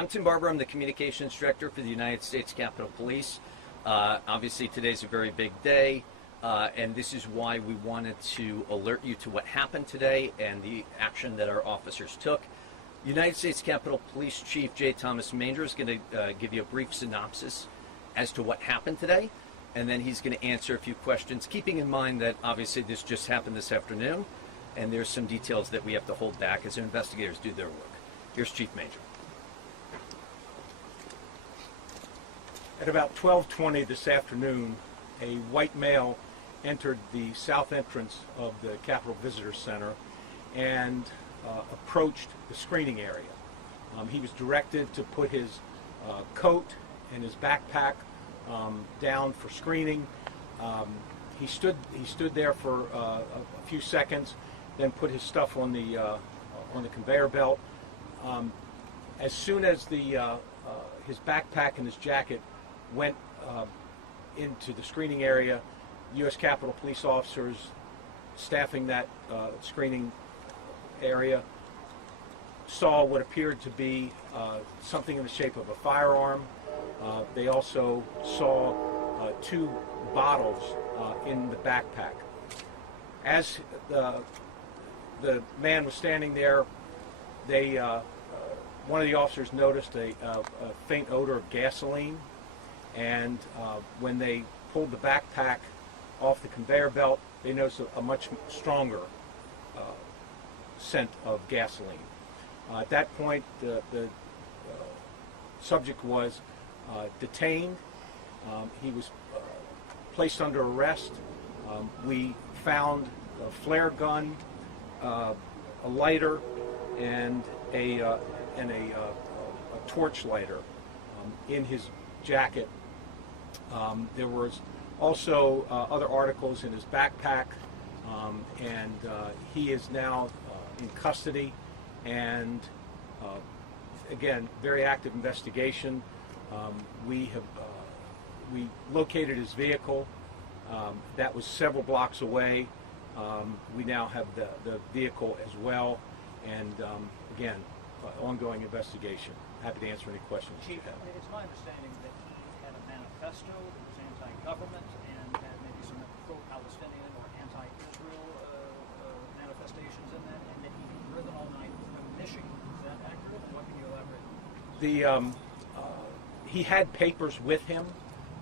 I'm Tim Barber. I'm the Communications Director for the United States Capitol Police. Obviously, today's a very big day, and this is why we wanted to alert you to what happened today and the action that our officers took. United States Capitol Police Chief J. Thomas Manger is going to give you a brief synopsis as to what happened today, and then he's going to answer a few questions, keeping in mind that obviously this just happened this afternoon, and there's some details that we have to hold back as investigators do their work. Here's Chief Manger. At about 12:20 this afternoon, a white male entered the south entrance of the Capitol Visitor Center and approached the screening area. He was directed to put his coat and his backpack down for screening. He stood there for a few seconds, then put his stuff on the conveyor belt. As soon as his backpack and his jacket went into the screening area, U.S. Capitol Police officers staffing that screening area saw what appeared to be something in the shape of a firearm. They also saw two bottles in the backpack. As the man was standing there, one of the officers noticed a faint odor of gasoline, and when they pulled the backpack off the conveyor belt, they noticed a much stronger scent of gasoline. At that point, the subject was detained. He was placed under arrest. We found a flare gun, a lighter, and a torch lighter in his jacket. There was also other articles in his backpack, and he is now in custody. And again, very active investigation. We located his vehicle. That was several blocks away. We now have the vehicle as well, and again, ongoing investigation. Happy to answer any questions you have. It's my understanding that he had a manifesto that was anti-government and had maybe some pro-Palestinian or anti-Israel manifestations in that, and that he'd been driven all night from Michigan. Is that accurate? And what can you elaborate? He had papers with him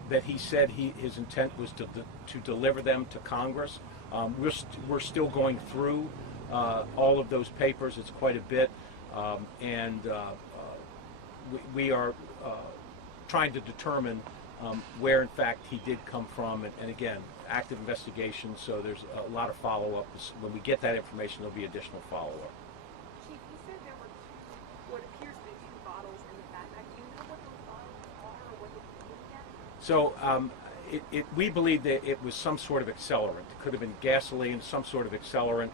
that he said his intent was to deliver them to Congress. We're still going through all of those papers. It's quite a bit, and we are trying to determine where, in fact, he did come from. And again, active investigation. So there's a lot of follow-up. When we get that information, there'll be additional follow-up. Chief, you said there were what appears to be two bottles in the backpack. Do you know what those bottles are or what they mean yet? So we believe that it was some sort of accelerant. It could have been gasoline, some sort of accelerant.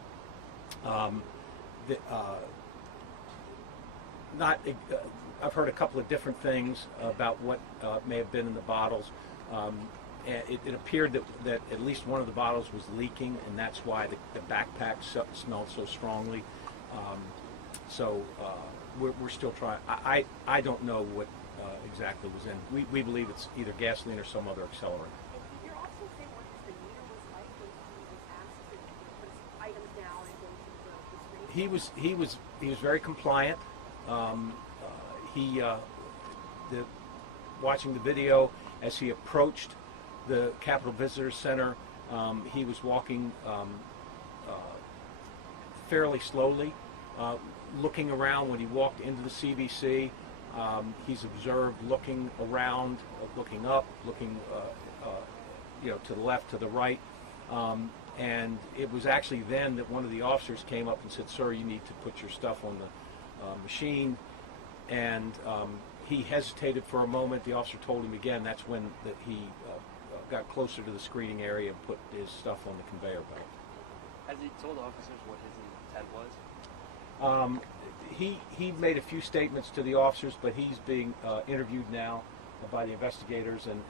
I've heard a couple of different things about what may have been in the bottles. It appeared that at least one of the bottles was leaking, and that's why the backpack smelled so strongly. We're still trying. I don't know what exactly was in. We believe it's either gasoline or some other accelerant. Did your officer say what his demeanor was like when he was asked to put his items down and go to the screen? He was very compliant. Watching the video, as he approached the Capitol Visitor Center, he was walking fairly slowly, looking around. When he walked into the CVC, he's observed looking around, looking up, looking to the left, to the right. And it was actually then that one of the officers came up and said, "Sir, you need to put your stuff on the machine." And he hesitated for a moment. The officer told him again. That's when he got closer to the screening area and put his stuff on the conveyor belt. Has he told officers what his intent was? He made a few statements to the officers, but he's being interviewed now by the investigators, and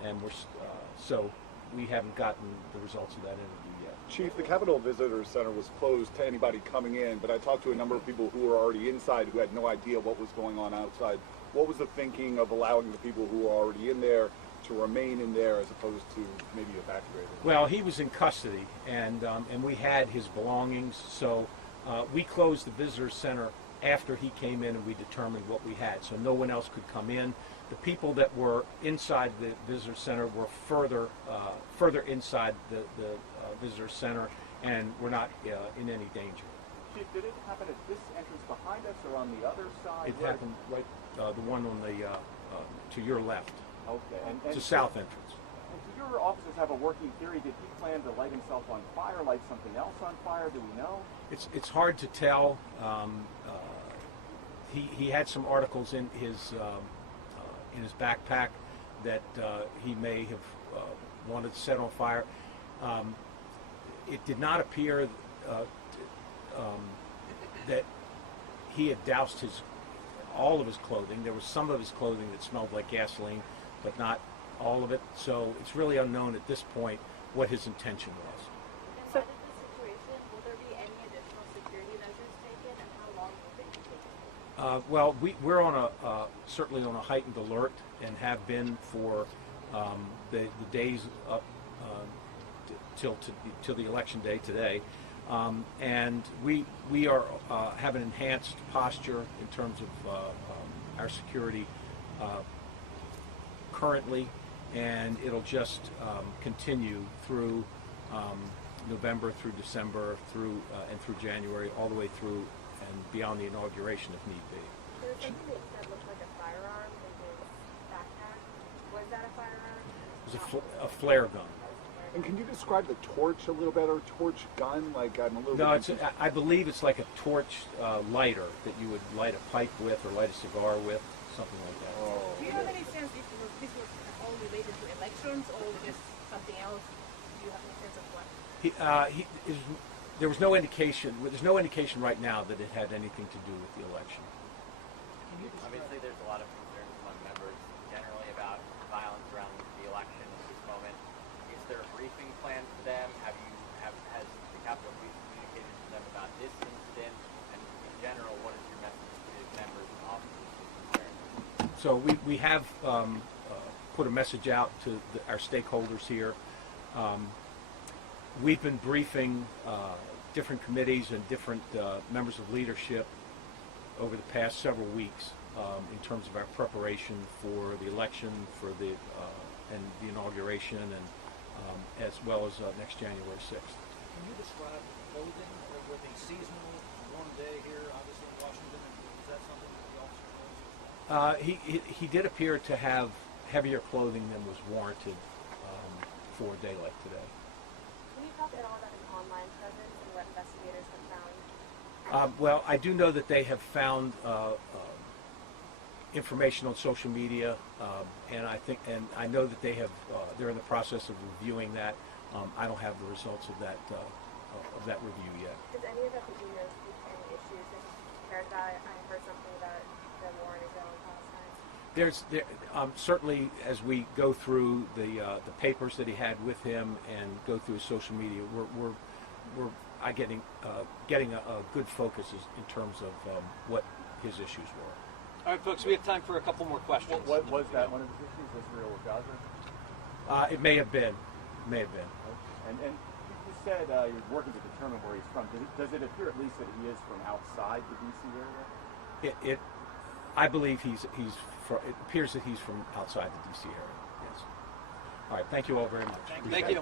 so we haven't gotten the results of that interview yet. Chief, the Capitol Visitor Center was closed to anybody coming in, but I talked to a number of people who were already inside who had no idea what was going on outside what was the thinking of allowing the people who are already in there to remain in there as opposed to maybe evacuating? Well, he was in custody, and we had his belongings, so we closed the visitor center after he came in, and we determined what we had, so no one else could come in. The people that were inside the visitor center were further inside the visitor center, and were not in any danger. Chief, did it happen at this entrance behind us or on the other side? It happened right, the one on the to your left. Okay. It's a south entrance. And do your officers have a working theory? Did he plan to light himself on fire, light something else on fire? Do we know? It's hard to tell. He had some articles in his backpack that he may have wanted to set on fire. It did not appear that he had doused all of his clothing. There was some of his clothing that smelled like gasoline, but not all of it. So it's really unknown at this point what his intention was. In light of the situation, will there be any additional security measures taken, and how long will they be taken? Well, we're on certainly on a heightened alert, and have been for the days up till the election day today, and we have an enhanced posture in terms of our security currently, and it'll just continue through November, through December, through January, all the way through and beyond the inauguration if need be. There was something that you said looked like a firearm in his backpack. Was that a firearm? It was a flare gun. And can you describe the torch a little better? Torch gun? Like, I'm a little No, bit I believe it's like a torch lighter that you would light a pipe with or light a cigar with, something like that. Oh. Do you have any sense if this was all related to elections or just something else? Do you have any sense of what? There was no indication. There's no indication right now that it had anything to do with the election. Obviously, there's a lot of concerns among members generally about violence around the election at this moment. Is there a briefing plan for them? Has the Capitol Police communicated to them about this incident? And in general, what is your message to members and officers concerned? So we have put a message out to our stakeholders here. We've been briefing different committees and different members of leadership over the past several weeks in terms of our preparation for the election, for the inauguration, and as well as next January 6th. Can you describe the clothing, or were they seasonal, one day here, obviously in Washington, and is that something that the officer knows? He did appear to have heavier clothing than was warranted for a day like today. Can you talk at all about his online presence and what investigators have found? Well, I do know that they have found information on social media, and I know that they're in the process of reviewing that. I don't have the results of that review yet. Does any of that do you know speak to any issues in America? I heard something about the war in Israel and Palestine. Certainly, as we go through the papers that he had with him and go through his social media, we're getting a good focus in terms of what his issues were. All right, folks, we have time for a couple more questions. What was that one of his issues, Israel or Gaza? It may have been. Okay. And you said you're working to determine where he's from. Does it appear at least that he is from outside the D.C. area? I believe it appears that he's from outside the D.C. area. Yes. All right. Thank you all very much. Thank you.